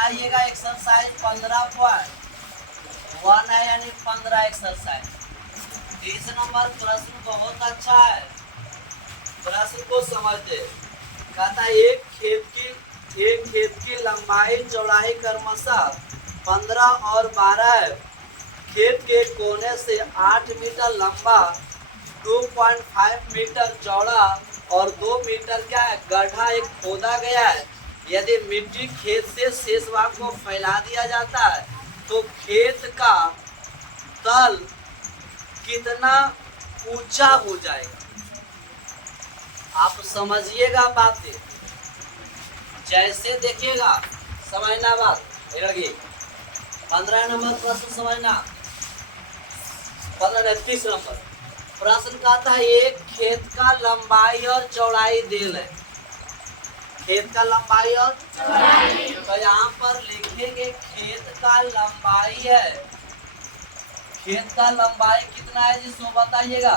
बनाइएगा एक्सरसाइज 15.1 है, यानी 15 एक्सरसाइज। 30 नंबर प्रश्न बहुत अच्छा है, प्रश्न को समझते। कहता है एक खेत की लंबाई चौड़ाई क्रमशः 15 और 12 है। खेत के कोने से 8 मीटर लंबा, 2.5 मीटर चौड़ा और 2 मीटर क्या है गड्ढा एक खोदा गया है। यदि मिट्टी खेत से शेष भाग को फैला दिया जाता है तो खेत का तल कितना ऊंचा हो जाएगा। आप समझिएगा बातें, जैसे देखिएगा, समझना बात। 15 नंबर प्रश्न समझना। 30 नंबर प्रश्न कहता है एक खेत का लंबाई और चौड़ाई दिल है। खेत का लंबाई और चौड़ाई, तो यहाँ पर लिखेंगे खेत का लंबाई है। खेत का लंबाई कितना है जिसको बताइएगा,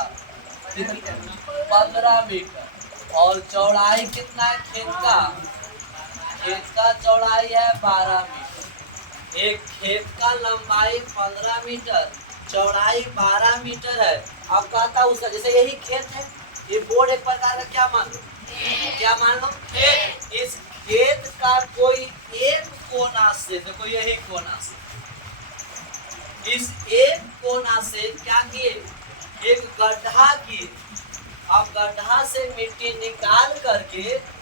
15 मीटर। और चौड़ाई कितना है खेत का, खेत का चौड़ाई है 12 मीटर। एक खेत का लंबाई 15 मीटर, चौड़ाई 12 मीटर है। अब कहता उसका, जैसे यही खेत है, ये बोर्ड एक प्रकार का क्या मान लो, क्या मान लो, खेत। इस खेत का कोई एक कोना से, देखो यही कोना से, इस एक कोना से क्या किए, एक गड्ढा किए। अब गड्ढा से मिट्टी निकाल करके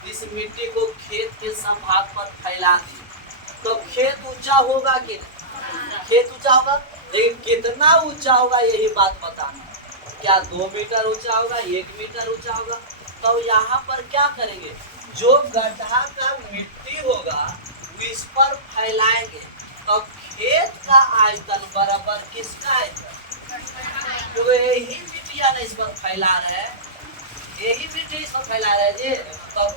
इस मिट्टी को खेत के सब भाग पर फैला दिए, तो खेत ऊंचा होगा कि नहीं, खेत ऊंचा होगा। लेकिन कितना ऊंचा होगा यही बात बताना, क्या 2 मीटर ऊंचा होगा, 1 मीटर ऊंचा होगा। तो यहाँ पर क्या करेंगे, जो गड्ढा का मिट्टी होगा वो इस पर फैलाएंगे, तो खेत का आयतन बराबर किसका आयतन, तो यही मिट्टियां इस पर फैला रहे हैं, यही मिट्टी इस पर फैला रहे हैं जी। तो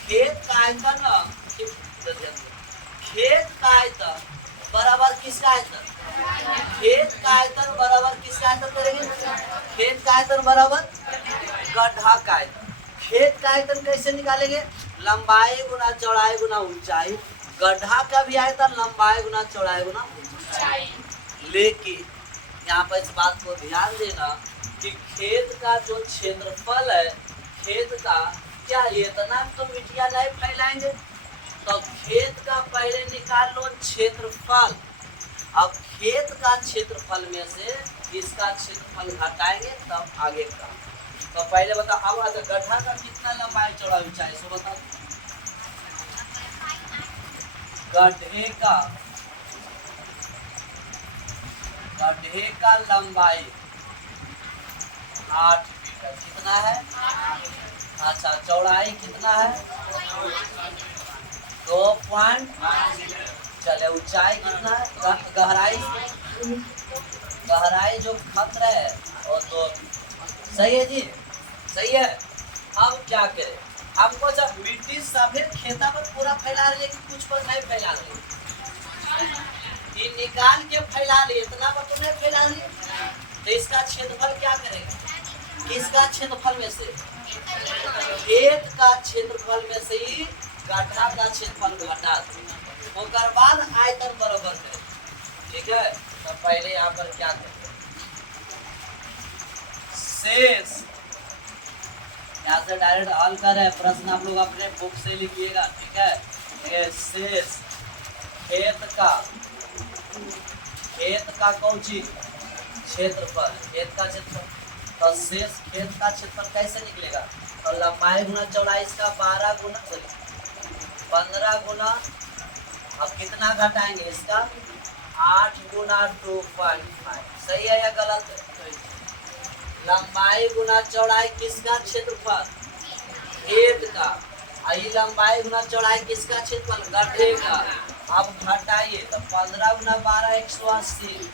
खेत का आयतन, खेत का आयतन बराबर किसका आयतन, खेत का आयतन बराबर किसका आयतन करेंगे, खेत का आयतन बराबर गड्ढा का आयतन। खेत का आयतन कैसे निकालेंगे, लंबाई गुना चौड़ाई गुना ऊंचाई। गड्ढा का भी आयतन लंबाई गुना चौड़ाई गुना ऊंचाई। लेकिन यहाँ पर इस बात को ध्यान देना कि खेत का जो क्षेत्रफल है, खेत का क्या इतना तो मिट्टियां नहीं फैलाएंगे। तो खेत का पहले निकाल लो क्षेत्रफल। अब खेत का क्षेत्रफल में से इसका क्षेत्रफल घटाएंगे तब आगे का। तो पहले बताओ, अब गड्ढा का कितना लंबाई चौड़ाई ऊंचाई सो बताओ। गड्ढे का लंबाई 8 मीटर, कितना है, अच्छा चौड़ाई कितना है, 2.5। चले ऊंचाई कितना है, गहराई जो खत है वो 2। सही है जी, सही है। अब क्या करें, हमको जब मिट्टी सभी खेता पर पूरा फैला रही है कि कुछ पर नहीं फैला रही, ये निकाल के फैला रही, इतना पर तो नहीं फैला रही, तो इसका क्षेत्रफल क्या करेगा, किसका क्षेत्रफल में से, खेत का क्षेत्रफल में से ही गड्ढा का क्षेत्रफल घटा दो, उसके बाद आयतन बराबर करें। ठीक है, तो पहले यहाँ पर क्या करें, शेष, यहाँ से डायरेक्ट हल कर रहे हैं प्रश्न, आप लोग अपने बुक से लिखिएगा। ठीक है, ये शेष खेत का कौन चीज, क्षेत्रफल, खेत का क्षेत्रफल। तो शेष खेत का क्षेत्रफल कैसे निकलेगा, तो लंबाई गुना चौड़ाई इसका 15 गुना, अब कितना घटाएंगे इसका 8 गुना 2.5। सही है या गलत है, लंबाई गुना चौड़ाई किसका क्षेत्रफल, खेत का, आई लंबाई गुना चौड़ाई किसका क्षेत्रफल, गड्ढे का। अब घटाइए, तो 15 गुना 12 180,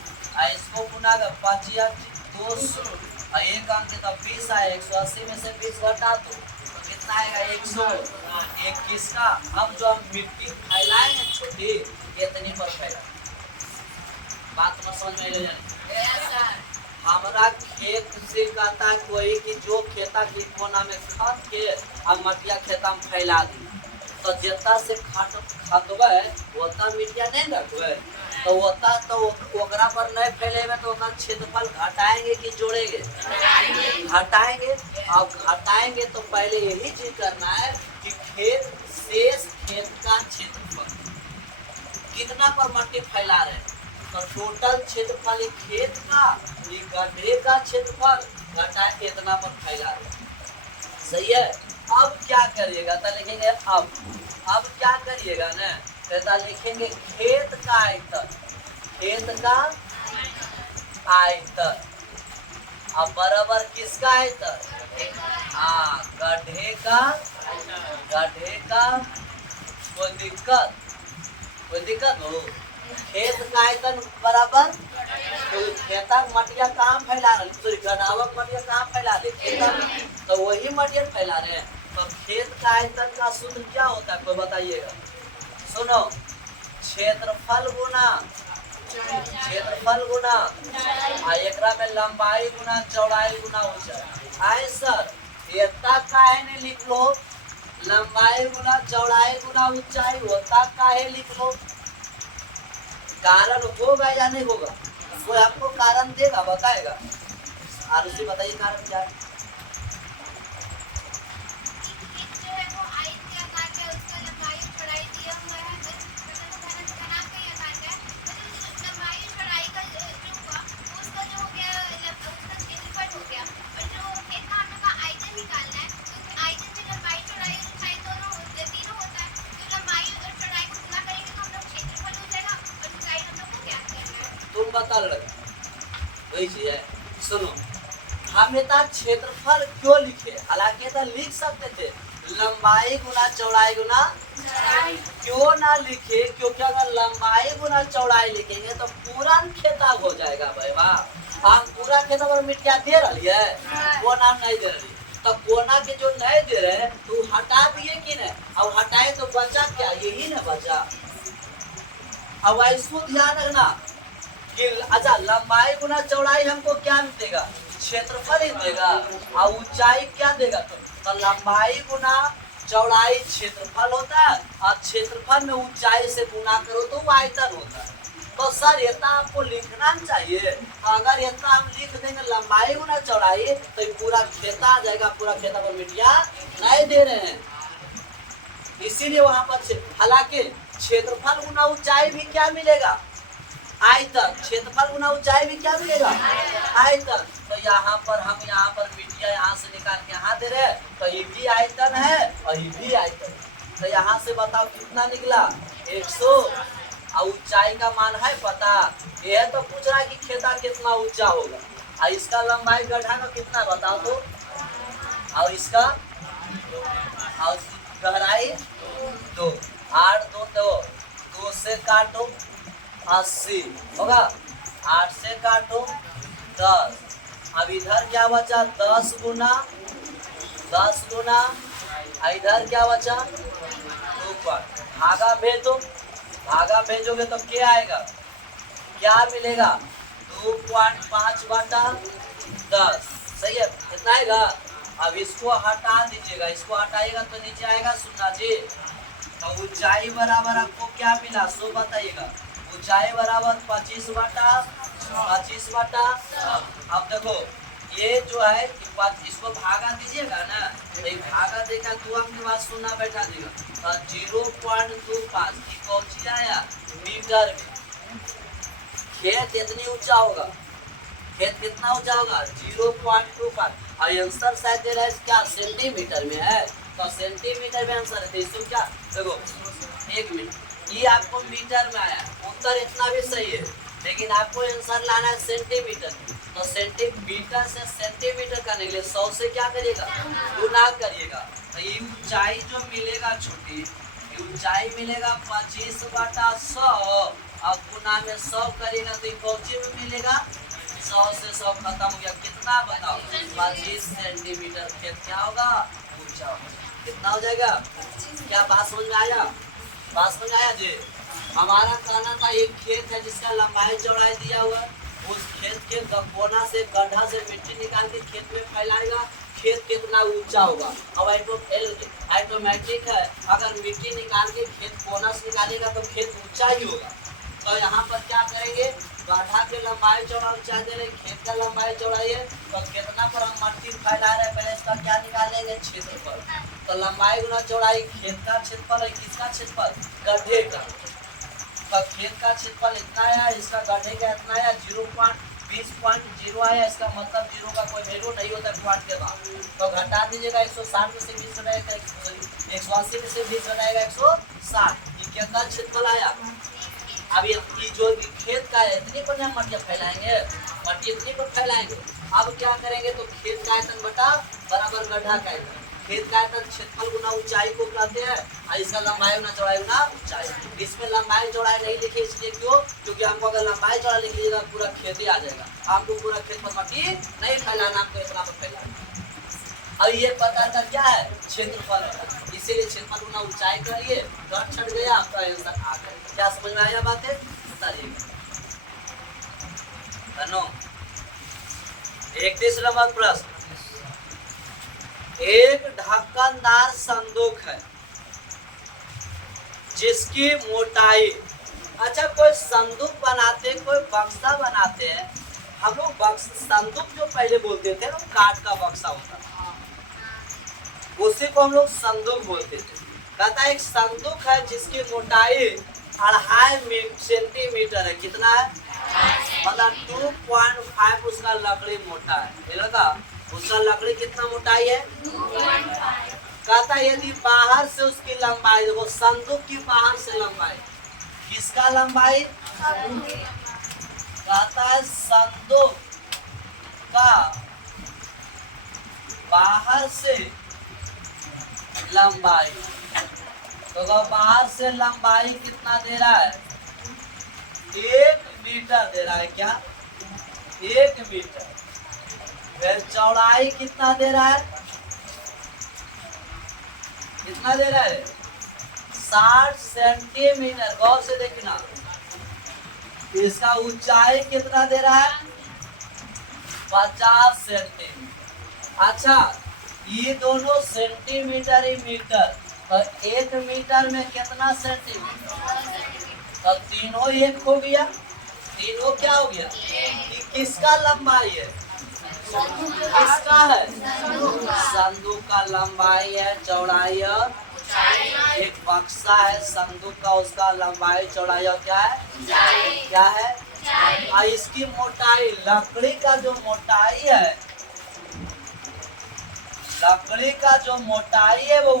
इसको गुना 5 200, एक अंक तो 20 आए, 180 में से 20 घटा दो तो कितना आएगा 121 का। अब जो हम मिट्टी फैलाएंगे छोटी, इतनी पर फैला, बात समझ में ले जाए। हमारा खेत से कहता है कोई कि जो खेता के कोना में खत के हम मटिया खेता में फैला दी, तो जितना से खतबे उतना मिट्टिया नहीं रखबे, तो उतना तो ओकरा पर नहीं फैलेबे तो ओकर क्षेत्रफल घटाएंगे कि जोड़ेंगे? घटाएंगे। अब घटाएंगे तो पहले यही चीज करना है कि खेत शेष खेत का क्षेत्रफल कितना पर मट्टी फैला रहे, तो टोटल क्षेत्रफल खेत का गड्ढे का क्षेत्रफल घटा के इतना पर फैला रहे। सही है। अब क्या करिएगा तो लिखेंगे अब क्या करिएगा ना, तो लिखेंगे खेत का आयतन, खेत का आयतन अब बराबर किसका आयतन? हाँ, गड्ढे का कोई दिक्कत हो, खेत का आयतन बराबर तो खेता मटिया कहाँ फैला रहे, सॉरी गड्ढावक मटिया कहाँ फैला रहे? खेता में, तो वही मटिया फैला रहे हैं। तो खेत का आयतन का सूत्र क्या होता है, कोई बताइएगा? सुनो, क्षेत्रफल गुना एकरा में लंबाई गुना चौड़ाई गुना ऊंचाई। आए सर इतना काहे ने लिख लो, लंबाई गुना चौड़ाई गुना ऊंचाई होता काहे लिख लो? कारण होगा या नहीं होगा? कोई आपको कारण देगा, बताएगा? और उसे बताइए कारण क्या है? बता लड़का वही चीज है। सुनो, हम इतना क्षेत्रफल क्यों लिखे? हालांकि तो लिख सकते थे लंबाई गुना चौड़ाई गुना, क्यों ना लिखे? क्योंकि अगर लंबाई गुना चौड़ाई लिखेंगे तो पूरा खेता हो जाएगा भाई। वाह, हम पूरा खेता पर मिट्टिया दे रही है, वो नाम नहीं दे रही। तो कोना के जो नहीं दे रहे तो हटा दिए कि नहीं? अब हटाए तो बचा क्या? यही ना बचा। अब इसको ध्यान रखना कि अच्छा लंबाई गुना चौड़ाई हमको क्या देगा? क्षेत्रफल ही देगा। और ऊंचाई क्या देगा? तो लंबाई गुना चौड़ाई क्षेत्रफल होता है, और क्षेत्रफल में ऊंचाई से गुना करो तो वो आयतन होता है। तो सर इतना आपको लिखना चाहिए। अगर इतना हम लिख देंगे लंबाई गुना चौड़ाई तो पूरा खेता आ जाएगा, पूरा खेता पर मिट्टिया नहीं दे रहे हैं, इसीलिए वहां पर हालांकि क्षेत्रफल गुना ऊंचाई भी क्या मिलेगा? आयतन। क्षेत्रफल गुना ऊंचाई भी क्या मिलेगा? आयतन। तो यहाँ पर मिट्टिया यहाँ से निकाल के यहाँ दे रहे हैं, तो ये भी आयतन है और ये भी आयतन। तो यहाँ से बताओ कितना निकला? 100। और ऊंचाई का मान है पता? यह तो पूछ रहा है कि खेता कितना ऊंचा होगा, और इसका लंबाई गड्ढा का कितना बताओ तो, और इसका और गहराई 2, 8 2 से काटो 80 होगा, 8 से काटो 10। अब इधर क्या बचा? 10 गुना, इधर क्या बचा? 2 पर भागा भेजो, भागा भेजोगे तो क्या आएगा? क्या मिलेगा? 2.5/10। सही है, इतना आएगा। अब इसको हटा दीजिएगा, इसको हटाइएगा तो नीचे आएगा 0 जी। तो ऊंचाई बराबर आपको क्या मिला सो बताइएगा? ऊंचाई बराबर 25/25। अब देखो ये जो है इसको भागा दीजिएगा ना, तो भागा देगा तो आपके पास सुना बैठा देगा। तो 0.25 की कौची आया? मीटर में। खेत इतनी ऊंचा होगा, खेत कितना ऊंचा होगा? 0.25। और आंसर शायद दे रहा है क्या? सेंटीमीटर में है, तो सेंटीमीटर में आंसर है। इसको क्या देखो, 1 मिनट, ये आपको मीटर में आया, उत्तर इतना भी सही है, लेकिन आपको आंसर लाना है सेंटीमीटर। तो सेंटीमीटर से सेंटीमीटर का निकले 100 से क्या करिएगा? गुना करिएगा। तो ये ऊंचाई जो मिलेगा छोटी, ये ऊंचाई मिलेगा 25/100, और गुना में 100 करिएगा तो कौची में मिलेगा? 100 से 100 खत्म हो गया। कितना बताओ? 25 सेंटीमीटर खेत क्या होगा? ऊंचा होगा। कितना हो जाएगा? क्या बात समझ में आया? बात समझ आया जी? हमारा कहना था एक खेत है जिसका लंबाई चौड़ाई दिया हुआ, उस खेत के कोना से गड्ढा से मिट्टी निकाल के खेत में फैलाएगा, खेत कितना ऊंचा होगा। अब ऑटोमेटिक है, अगर मिट्टी निकाल के खेत बोनस निकालेगा तो खेत ऊंचा ही होगा। तो यहाँ पर क्या करेंगे, गड्ढा की लंबाई चौड़ाई चाह दे रहे, खेत का लंबाई चौड़ाई है, तो कितना पर हम मट्टी फैला रहे हैं, पहले इसका क्या निकालेंगे, क्षेत्रफल। तो लंबाई गुना चौड़ाई, खेत का क्षेत्रफल है, किसका क्षेत्रफल, गड्ढे का। तो खेत का क्षेत्रफल इतना है, इसका गड्ढे का इतना है, 0.20 आया, इसका मतलब 0 का कोई वैल्यू नहीं होता पॉइंट के बाद। तो घटा दीजिएगा, 160 में से 20 घटाएगा 180 में से 20 घटाएगा 160, ये कितना क्षेत्रफल आया। अब ये जो खेत का है इतनी पर हम मट्टी फैलाएंगे, मट्टी इतनी पर फैलाएंगे। अब क्या करेंगे, तो खेत का आयतन बटा बराबर गड्ढा का आयतन। खेत का आयतन क्षेत्रफल गुना ऊंचाई को कहते हैं, और इसका लंबाई गुना चौड़ाई गुना ऊंचाई। इसमें लंबाई चौड़ाई नहीं लिखे इसलिए क्यों, क्योंकि हमको अगर लंबाई चौड़ाई लिख लीजिएगा पूरा खेत ही आ जाएगा, आपको पूरा खेत पर मट्टी नहीं फैलाना, आपको इतना पर फैलाना। अब ये पता का क्या है, क्षेत्रफल है, इसीलिए क्षेत्रफल गुना ऊंचाई करिए, डॉट छट गया, आपका आंसर आ गया। क्या समझ में आया बात है, बताइएगा। 31 नंबर प्रश्न, एक ढक्कनदार संदूक है जिसकी मोटाई, अच्छा कोई संदूक बनाते हैं, कोई बक्सा बनाते हैं, हम लोग संदूक जो पहले बोलते थे ना, काठ का बक्सा होता था, उसी को हम लोग संदूक बोलते थे। कहता है एक संदूक है जिसकी मोटाई 2.5 सेंटीमीटर है, कितना है, मतलब 2.5 उसका लकड़ी मोटा है, लगा उसका लकड़ी कितना मोटाई है, 2.5। कहता है यदि बाहर से उसकी लंबाई, देखो संदूक की बाहर से लंबाई, किसका लंबाई, कहता है संदूक का बाहर से लंबाई, तो बाहर से लंबाई कितना दे रहा है, 1 मीटर दे रहा है, क्या 1 मीटर। फिर चौड़ाई कितना दे रहा है, कितना दे रहा है, 60 सेंटीमीटर। गौर से देखना, इसका ऊंचाई कितना दे रहा है, 50 सेंटीमीटर। अच्छा ये दोनों सेंटीमीटर ही मीटर, तो 1 मीटर में कितना सेंटीमीटर, तो तीनों एक हो गया, तीनों क्या हो गया, ये किसका लंबाई है, किसका है, संदूक का लंबाई है, चौड़ाई और एक बक्सा है संदूक का, उसका लंबाई चौड़ाई और क्या है, क्या है, और इसकी मोटाई, लकड़ी का जो मोटाई है, लकड़ी का जो मोटाई है वो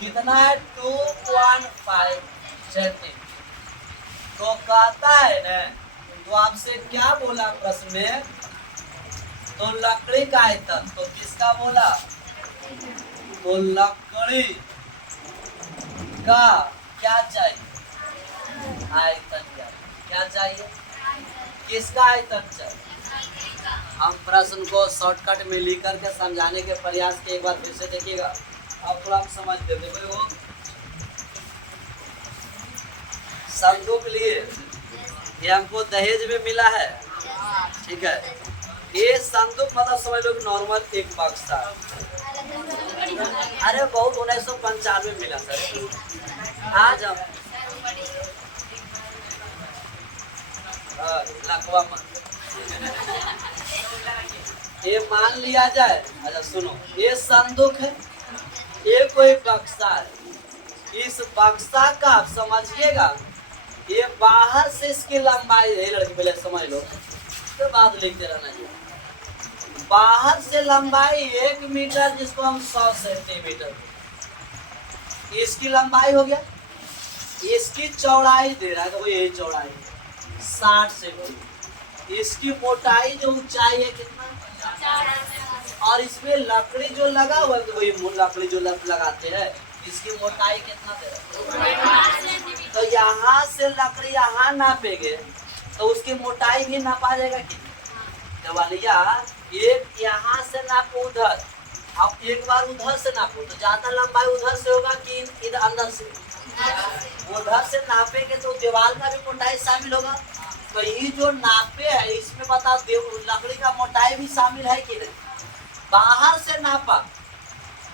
कितना है, 2.5 सेंटीमीटर। तो कहता है ना, तो आपसे क्या बोला प्रश्न में, तो लकड़ी का आयतन, तो किसका बोला, तो लकड़ी का क्या चाहिए, आयतन क्या चाहिए, किसका आयतन चाहिए। हम प्रश्न को शॉर्टकट में लिख करके समझाने के प्रयास के एक बार फिर से देखिएगा, आप थोड़ा समझ देते हो। संदूक लिए, ये हमको दहेज में मिला है, ठीक है, ये संदूक मतलब समझ लो नॉर्मल एक बक्सा, अरे बहुत 1995 में मिला सर, आज हम लखवा मान, ये मान लिया जाए। अच्छा सुनो, ये संदूक है, ये कोई बक्सा है, इस बक्सा का आप समझिएगा, ये बाहर से इसकी लंबाई है, लड़की पहले समझ लो, तो बात लिखते रहना चाहिए। बाहर से लंबाई 1 मीटर, जिसको हम 100 सेंटीमीटर, इसकी लंबाई हो गया, इसकी चौड़ाई दे रहा है, तो यही चौड़ाई 60 सेंटीमीटर, इसकी मोटाई जो ऊंचाई है कितना, और इसमें लकड़ी जो लगा हुआ है, तो वही लकड़ी जो लगाते हैं, इसकी मोटाई कितना दे रहा है, तो यहाँ से लकड़ी यहाँ नापेंगे तो उसकी मोटाई भी नापा जाएगा कितना, वालिया एक यहाँ से नापो उधर, अब एक बार उधर से नापो, तो ज्यादा लंबाई उधर से होगा कि इधर अंदर से, उधर से नापेंगे तो दीवार का भी मोटाई शामिल होगा। तो ये जो नापे है इसमें बताओ लकड़ी का मोटाई भी शामिल है कि नहीं, बाहर से नापा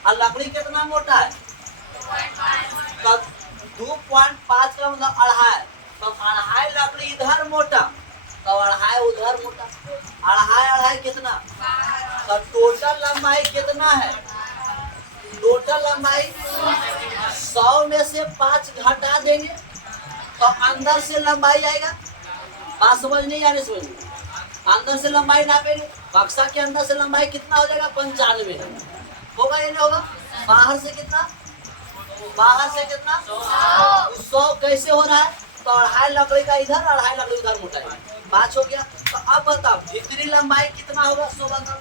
और लकड़ी कितना मोटा है, तो 2.5 का मतलब अढ़ाई, तो अढ़ाई लकड़ी इधर मोटा तो अढ़ाई उधर मोटा, अढ़ाई अढ़ाई कितना, तो टोटल लंबाई कितना है, टोटल लंबाई 100 में से 5 घटा देंगे तो अंदर से लंबाई आएगा। बात समझ नहीं आ रही, समझ अंदर से लंबाई नापेंगे, बक्सा के अंदर से लंबाई कितना हो जाएगा 95 होगा या नहीं होगा। बाहर से कितना, बाहर से कितना 100 कैसे हो रहा है, तो अढ़ाई लकड़ी का इधर अढ़ाई लकड़ी उधर मोटा है, 5 हो गया। तो अब बताओ भीतरी लंबाई कितना होगा, 100 बताओ।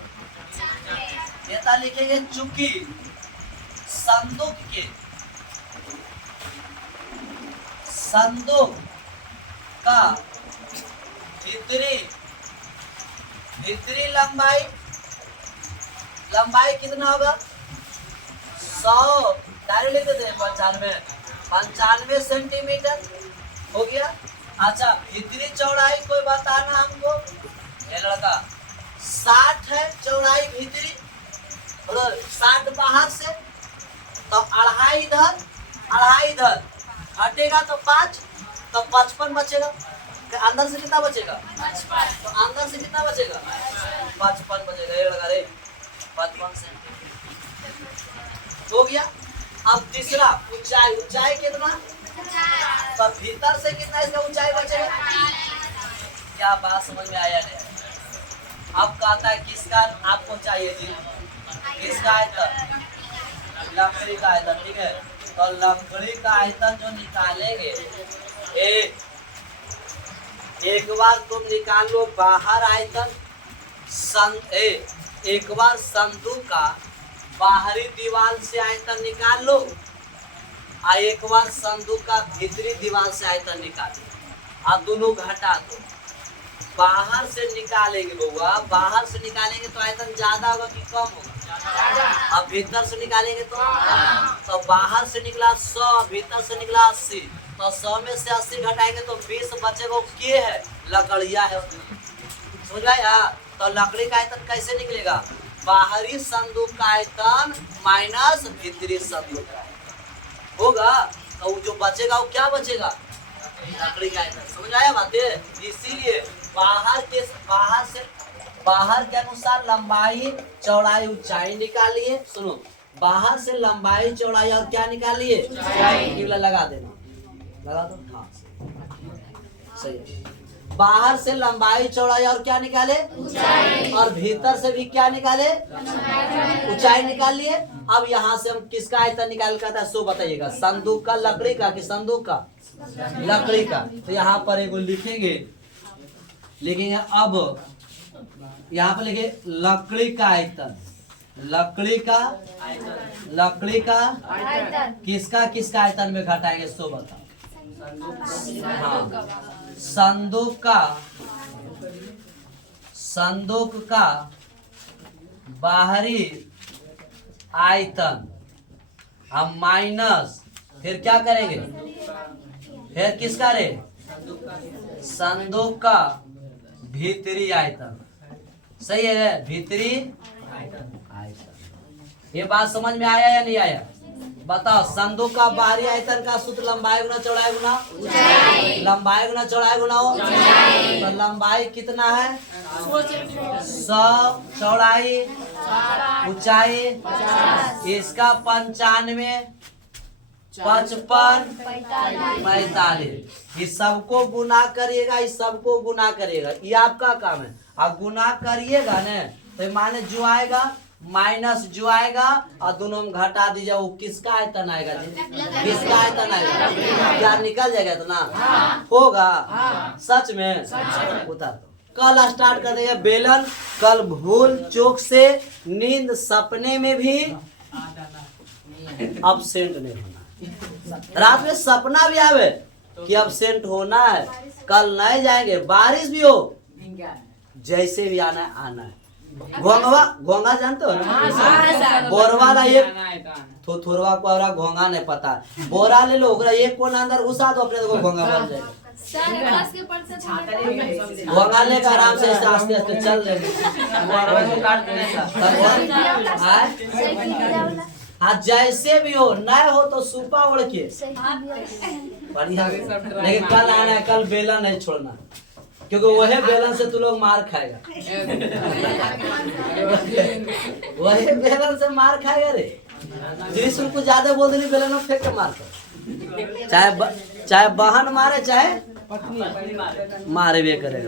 नेता लिखेंगे चूंकि संदूक का भीतरी लंबाई कितना होगा 100, डायरेक्ट लिख देते हैं 95 सेंटीमीटर हो गया। अच्छा भीतरी चौड़ाई कोई बताना हमको, ये लड़का 60 है चौड़ाई भीतरी, 60 बाहर से, तो अढ़ाई इधर हटेगा तो 5, तो 55 बचेगा। तो अंदर से कितना बचेगा, तो अंदर से कितना बचेगा 55 बचेगा, ये लगा रे 55 सेंटीमीटर हो गया। अब तीसरा ऊंचाई कितना, तो भीतर से कितना इसका ऊंचाई बचेगा। क्या बात समझ में आया नहीं, अब कहता है किसका आपको चाहिए जी, किसका आयतन, लकड़ी का आयतन, ठीक है। तो लकड़ी का आयतन जो निकालेंगे, एक बार तुम निकाल लो बाहर आयतन, एक बार संदूक का बाहरी दीवार से आयतन निकाल लो, और एक बार संदूक का भीतरी दीवार से आयतन निकाल लो, और दोनों घटा दो। बाहर से निकालेंगे बउआ, बाहर से निकालेंगे तो आयतन ज्यादा होगा कि कम होगा, अब भीतर से निकालेंगे तो बाहर से निकला 100, भीतर से निकला 80, तो 100 में से 80 घटाएंगे तो 20 बचेगा, के है लकड़िया है, समझ आया। तो लकड़ी का आयतन कैसे निकलेगा, बाहरी संदूक का आयतन माइनस भीतरी संदूक का आयतन होगा, तो जो बचेगा वो क्या बचेगा, लकड़ी का आयतन। समझ आया बातें। इसीलिए बाहर के अनुसार लंबाई चौड़ाई ऊंचाई निकालिए, सुनो बाहर से लंबाई चौड़ाई और क्या निकालिए, लगा देना, लगा दो, हाँ सही है। बाहर से लंबाई चौड़ाई और क्या निकाले, और भीतर से भी क्या निकाले, ऊंचाई निकाल लिए। अब यहाँ से हम किसका आयतन निकाल करता है सो बताइएगा, संदूक का, लकड़ी का कि संदूक का, लकड़ी का। तो यहाँ पर एगो लिखेंगे अब यहाँ पर लिखे लकड़ी का आयतन, लकड़ी का किसका आयतन में घटाएंगे सो बताओ। हाँ संदूक का बाहरी आयतन हम माइनस, फिर क्या करेंगे, फिर किसका रे, संदूक का भीतरी आयतन, सही है, भीतरी आयतन। ये बात समझ में आया या नहीं आया, बताओ। संदूक का बाहरी आयतन का सूत्र लंबाई गुना चौड़ाई गुना ऊंचाई, लंबाई गुना चौड़ाई गुना ऊंचाई, तो लंबाई कितना है 100, चौड़ाई ऊंचाई इसका 95, 55, 45, इस सबको गुना करिएगा, इस सबको गुना करिएगा, ये आपका काम है। अब गुना करिएगा न तो माने जो आएगा माइनस जो आएगा और दोनों में घटा दीजिए, वो किसका आयतन आएगा जी, किसका आयतन आएगा, क्या निकल जाएगा इतना होगा, सच में उतार दो। कल स्टार्ट कर देगा बेलन, कल भूल चूक से नींद सपने में भी अब्सेंट नहीं होना, रात में सपना भी आवे कि अब्सेंट होना है, कल नहीं जाएंगे, बारिश भी हो, जैसे भी आना है। घोंगा जानते हो ना, बोरवा ला एक थोरवा को घोंगा नहीं पता, बोरा ले लो एक कोना अंदर घुसा दो, अपने को घोंगा बन जाएगा। वंगा लेकर आराम से आस्ते आस्ते चल रहे आज जैसे भी हो नए हो तो सुपा उड़ के बढ़िया। लेकिन कल आना है, कल बेलन नहीं छोड़ना, क्योंकि वही बेलन से तू लोग मार खाएगा। वही बेलन से मार खाएगा रे। जिस कुछ ज्यादा बोल देनी बेलन में फेंक के मार कर, चाहे बहन मारे चाहे मारे भी करेगा।